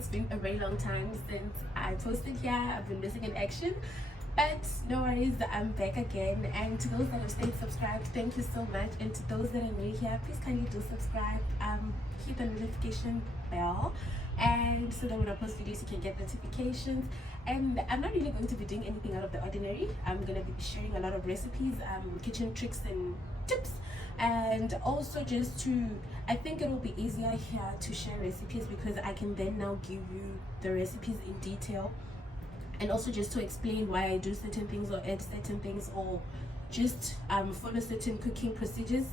it's been a very long time since I posted here. I've been missing in action, but no worries, I'm back again. And to those that have stayed subscribed, thank you so much. And to those that are new here, please kindly do subscribe, hit the notification bell, and so that when I post videos you can get notifications. And I'm not really going to be doing anything out of the ordinary. I'm going to be sharing a lot of recipes, kitchen tricks and tips, and also just to, I think it will be easier here to share recipes because I can then now give you the recipes in detail, and also just to explain why I do certain things or add certain things, or just follow certain cooking procedures.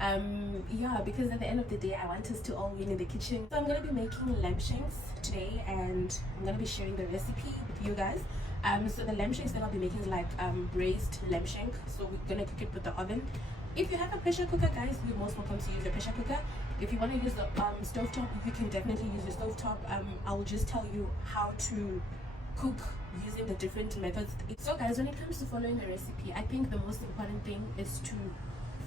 Yeah, because at the end of the day I want us to all win in the kitchen. So I'm going to be making lamb shanks today, and I'm going to be sharing the recipe with you guys. So the lamb shanks that I'll be making is like braised lamb shank, so we're going to cook it with the oven. If you have a pressure cooker, guys, you're most welcome to use a pressure cooker. If you want to use the stovetop, you can definitely use the stovetop. I'll just tell you how to cook using the different methods. So guys, when it comes to following a recipe, I think the most important thing is to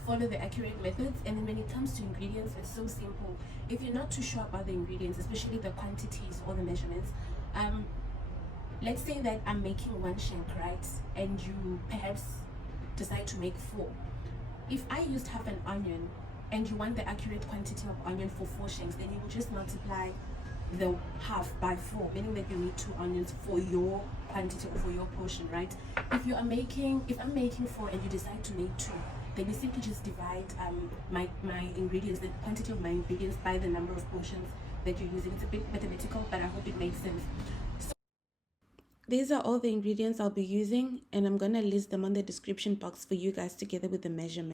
follow the accurate methods. And then when it comes to ingredients, it's so simple. If you're not too sure about the ingredients, especially the quantities or the measurements, let's say that I'm making one shank, right, and you perhaps decide to make 4. If I used half an onion and you want the accurate quantity of onion for 4 shanks, then you will just multiply the half by 4, meaning that you need 2 onions for your quantity or for your portion, right? If I'm making 4 and you decide to make 2, then you simply just divide my ingredients, the quantity of my ingredients, by the number of portions that you're using. It's a bit mathematical, but I hope it makes sense. So these are all the ingredients I'll be using, and I'm gonna list them on the description box for you guys together with the measurement.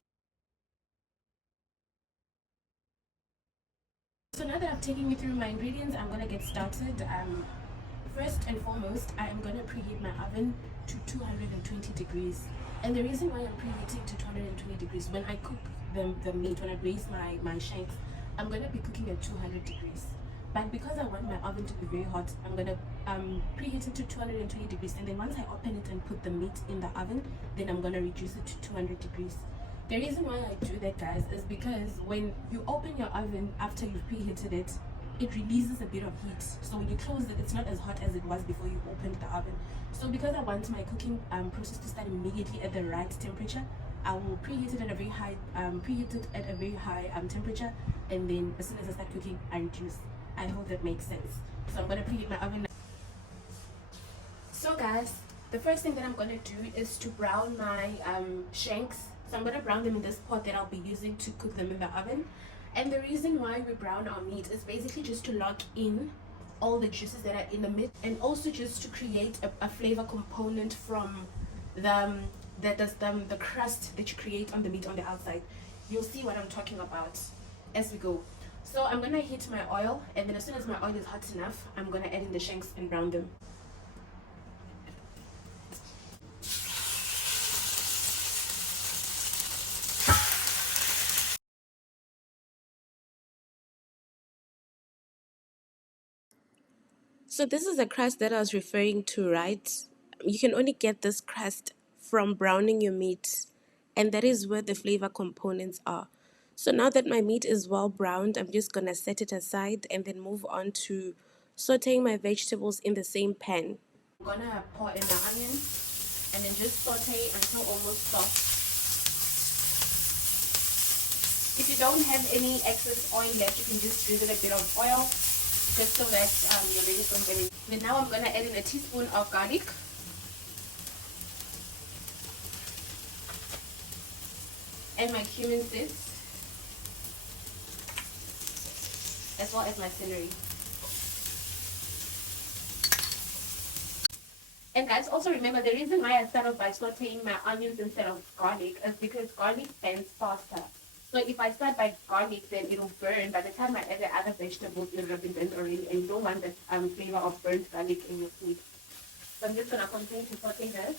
So now that I've taken you through my ingredients, I'm gonna get started. First and foremost, I am gonna preheat my oven to 220 degrees. And the reason why I'm preheating to 220 degrees, when I cook the meat, when I braise my shanks, I'm gonna be cooking at 200 degrees. But because I want my oven to be very hot, I'm gonna preheat it to 220 degrees. And then once I open it and put the meat in the oven, then I'm gonna reduce it to 200 degrees. The reason why I do that, guys, is because when you open your oven after you've preheated it, it releases a bit of heat. So when you close it, it's not as hot as it was before you opened the oven. So because I want my cooking process to start immediately at the right temperature, I will preheat it at a very high temperature, and then as soon as I start cooking, I reduce. I hope that makes sense. So I'm gonna preheat my oven now. So guys, the first thing that I'm gonna do is to brown my shanks. So I'm gonna brown them in this pot that I'll be using to cook them in the oven. And the reason why we brown our meat is basically just to lock in all the juices that are in the meat, and also just to create a flavor component from the crust that you create on the meat on the outside. You'll see what I'm talking about as we go. So I'm gonna heat my oil, and then as soon as my oil is hot enough, I'm gonna add in the shanks and brown them. So this is the crust that I was referring to, right? You can only get this crust from browning your meat, and that is where the flavor components are. So now that my meat is well browned, I'm just gonna set it aside and then move on to sauteing my vegetables in the same pan. I'm gonna pour in the onion and then just saute until almost soft. If you don't have any excess oil left, you can just drizzle a bit of oil, just so that you're ready for it. Then now I'm gonna add in a teaspoon of garlic, and my cumin seeds, as well as my celery. And guys, also remember, the reason why I started by sauteing my onions instead of garlic is because garlic burns faster. So if I start by garlic, then it'll burn. By the time I add the other vegetables, it'll have been burnt already, and you don't want that flavor of burnt garlic in your food. So I'm just gonna continue to saute this.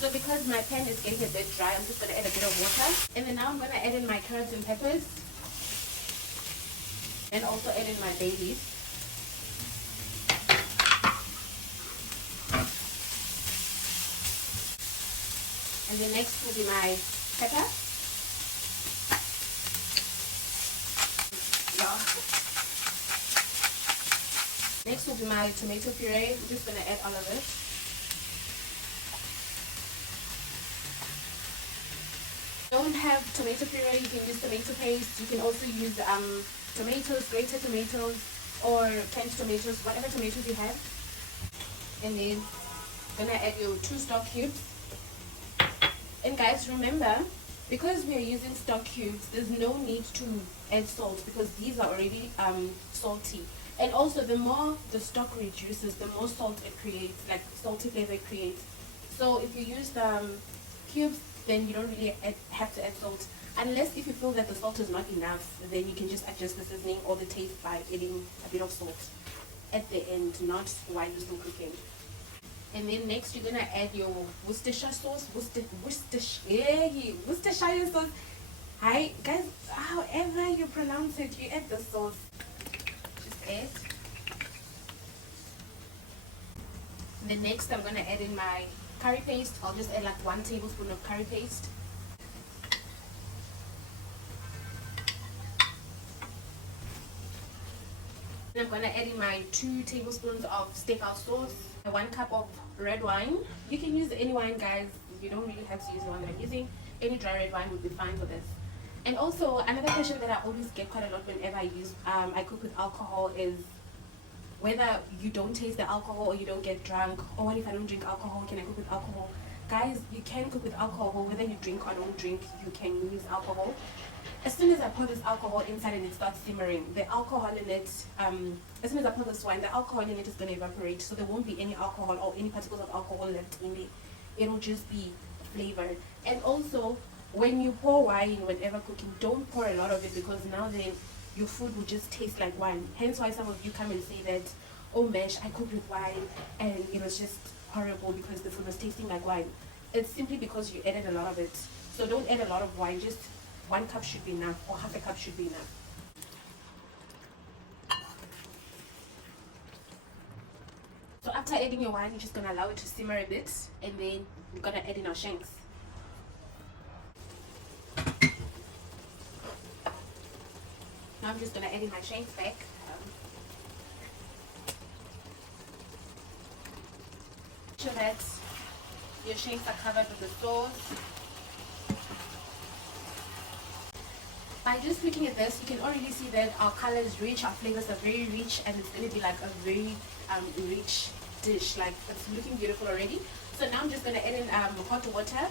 So because my pan is getting a bit dry, I'm just gonna add a bit of water, and then now I'm gonna add in my carrots and peppers, and also add in my bay leaves. And then next will be my pepper. Next will be my tomato puree. I'm just gonna add all of it. Don't have tomato puree, you can use tomato paste. You can also use tomatoes, grated tomatoes, or canned tomatoes, whatever tomatoes you have. And then gonna add your 2 stock cubes. And guys, remember, because we are using stock cubes, there's no need to add salt because these are already salty. And also, the more the stock reduces, the more salt it creates, like salty flavor it creates. So if you use the cubes, then you don't really have to add salt, unless if you feel that the salt is not enough. Then you can just adjust the seasoning or the taste by adding a bit of salt at the end, not while you're still cooking. And then next you're gonna add your Worcestershire sauce. Worcestershire sauce. Hi guys, however you pronounce it, you add the sauce. Just add. Then next I'm gonna add in my curry paste. I'll just add like 1 tablespoon of curry paste. Then I'm gonna add in my 2 tablespoons of steakhouse sauce, 1 cup of red wine. You can use any wine, guys. You don't really have to use the one that I'm using. Any dry red wine would be fine for this. And also another question that I always get quite a lot whenever I cook with alcohol is whether you don't taste the alcohol or you don't get drunk, or what if I don't drink alcohol, can I cook with alcohol? Guys, you can cook with alcohol. Whether you drink or don't drink, you can use alcohol. As soon as I pour this alcohol inside and it starts simmering, the alcohol in it, as soon as I pour this wine, the alcohol in it is going to evaporate, so there won't be any alcohol or any particles of alcohol left in it. It'll just be flavored. And also, when you pour wine whenever cooking, don't pour a lot of it, because now then your food will just taste like wine. Hence why some of you come and say that, oh mesh, I cooked with wine and it was just horrible because the food was tasting like wine. It's simply because you added a lot of it. So don't add a lot of wine, just 1 cup should be enough, or half a cup should be enough. So after adding your wine, you're just going to allow it to simmer a bit, and then we're going to add in our shanks. Now I'm just going to add in my shanks back. Make sure that your shanks are covered with the sauce. By just looking at this, you can already see that our color is rich, our flavors are very rich, and it's going to be like a very rich dish. Like, it's looking beautiful already. So now I'm just going to add in hot water,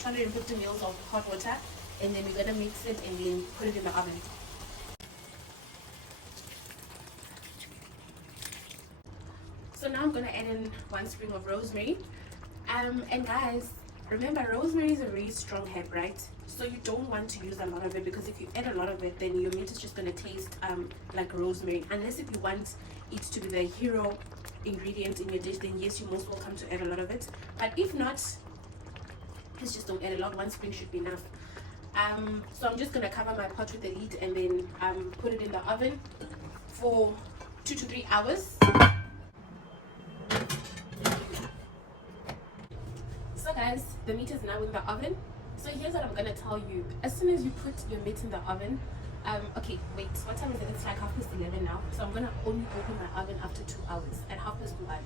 250 ml of hot water, and then we're going to mix it and then put it in the oven. So now I'm going to add in 1 spring of rosemary. And guys, remember, rosemary is a very strong herb, right? So you don't want to use a lot of it, because if you add a lot of it, then your meat is just going to taste like rosemary. Unless if you want it to be the hero ingredient in your dish, then yes, you're most welcome to add a lot of it. But if not, please just don't add a lot. 1 spring should be enough. So I'm just going to cover my pot with the lid and then put it in the oven for 2 to 3 hours. So guys, the meat is now in the oven. So here's what I'm gonna tell you. As soon as you put your meat in the oven, okay, wait, what time is it? It's like 11:30 now. So I'm gonna only open my oven after 2 hours at 1:30.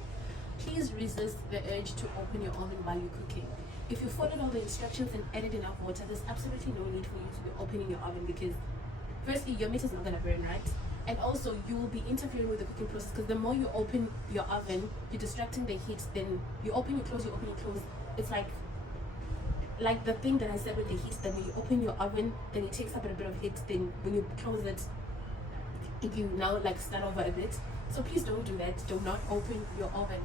Please resist the urge to open your oven while you're cooking. If you followed all the instructions and added enough water, there's absolutely no need for you to be opening your oven, because firstly, your meat is not gonna burn, right? And also, you will be interfering with the cooking process, because the more you open your oven, you're distracting the heat. Then you open, you close, you open, you close. It's like the thing that I said with the heat, that when you open your oven, then it takes up a bit of heat, then when you close it, if you now like start over a bit. So please don't do that. Do not open your oven.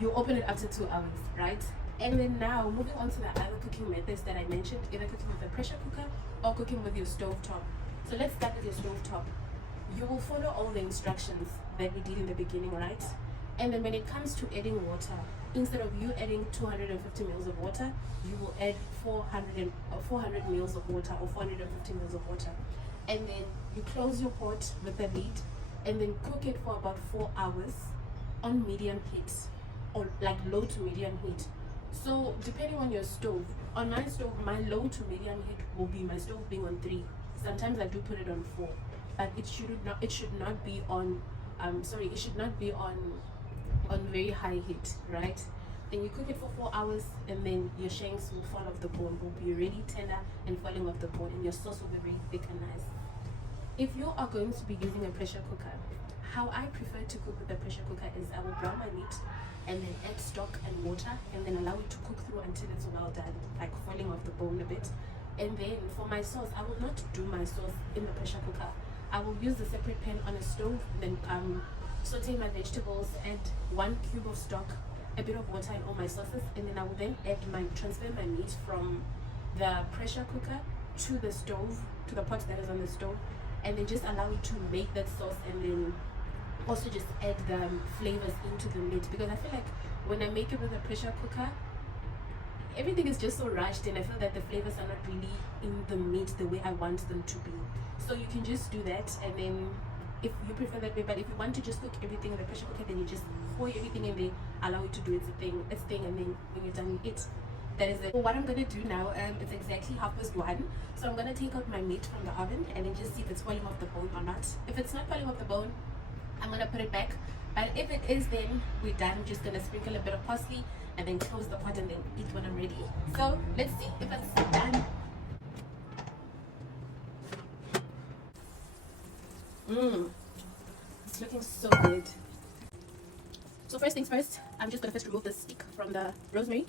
You open it after 2 hours, right? And then now moving on to the other cooking methods that I mentioned, either cooking with a pressure cooker or cooking with your stove top. So let's start with your stove top. You will follow all the instructions that we did in the beginning, right? And then when it comes to adding water, instead of you adding 250 ml of water, you will add 400 ml of water, or 450 ml of water. And then you close your pot with the lid and then cook it for about 4 hours on medium heat, or like low to medium heat. So depending on your stove, on my stove, my low to medium heat will be my stove being on 3. Sometimes I do put it on 4, but it should not be on sorry, it should not be on very high heat, right? Then you cook it for 4 hours, and then your shanks will fall off the bone, will be really tender and falling off the bone, and your sauce will be very thick and nice. If you are going to be using a pressure cooker, how I prefer to cook with a pressure cooker is I will brown my meat and then add stock and water, and then allow it to cook through until it's well done, like falling off the bone a bit. And then for my sauce, I will not do my sauce in the pressure cooker. I will use a separate pan on a stove, then saute my vegetables, add 1 cube of stock, a bit of water and all my sauces, and then I will then transfer my meat from the pressure cooker to the stove, to the pot that is on the stove, and then just allow it to make that sauce, and then also just add the flavors into the meat, because I feel like when I make it with a pressure cooker, everything is just so rushed, and I feel that the flavors are not really in the meat the way I want them to be. So you can just do that, and then if you prefer that way. But if you want to just cook everything in the pressure cooker, then you just pour everything in there, allow it to do its thing, and then when you're done with it, that is it. So what I'm gonna do now, it's exactly 1:30, so I'm gonna take out my meat from the oven and then just see if it's falling off the bone or not. If it's not falling off the bone, I'm gonna put it back, but if it is, then we're done. I'm just gonna sprinkle a bit of parsley and then close the pot and then eat when I'm ready. So let's see if it's done. It's looking so good. So first things first, I'm just gonna first remove the stick from the rosemary.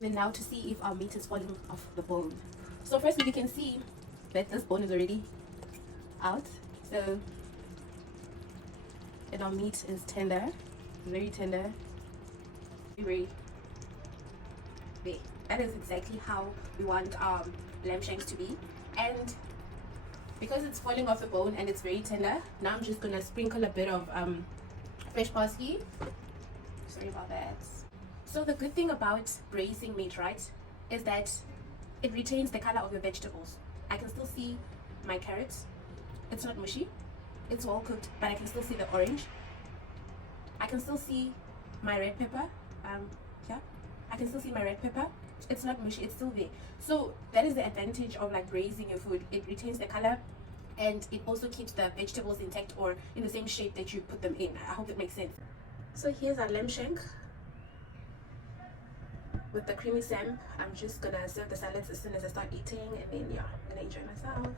Then now to see if our meat is falling off the bone. So firstly, you can see that this bone is already out. So, and our meat is tender, very tender, very there. That is exactly how we want our lamb shanks to be. And because it's falling off the bone and it's very tender, now I'm just gonna sprinkle a bit of fresh parsley. Sorry about that. So the good thing about braising meat, right, is that it retains the color of your vegetables. I can still see my carrots. It's not mushy. It's well cooked, but I can still see the orange. I can still see my red pepper. Yeah, I can still see my red pepper. It's not mushy, it's still there. So that is the advantage of like braising your food. It retains the color, and it also keeps the vegetables intact or in the same shape that you put them in. I hope that makes sense. So here's our lamb shank with the creamy sam. I'm just gonna serve the salads as soon as I start eating, and then yeah, I'm gonna enjoy myself.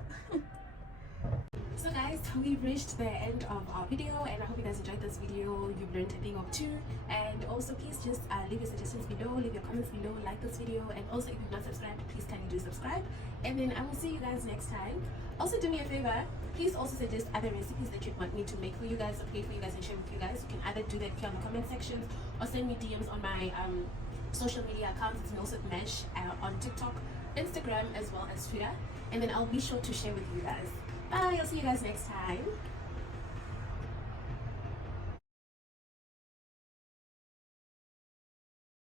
So guys, we've reached the end of our video, and I hope you guys enjoyed this video. You've learned a thing or two, and also please just leave your suggestions below, leave your comments below, like this video, and also if you've not subscribed, please kindly do subscribe, and then I will see you guys next time. Also do me a favor, please also suggest other recipes that you'd want me to make for you guys, or create for you guys and share with you guys. You can either do that here in the comment sections or send me DMs on my social media accounts. It's Mesh on TikTok, Instagram, as well as Twitter, and then I'll be sure to share with you guys. Bye, I'll see you guys next time.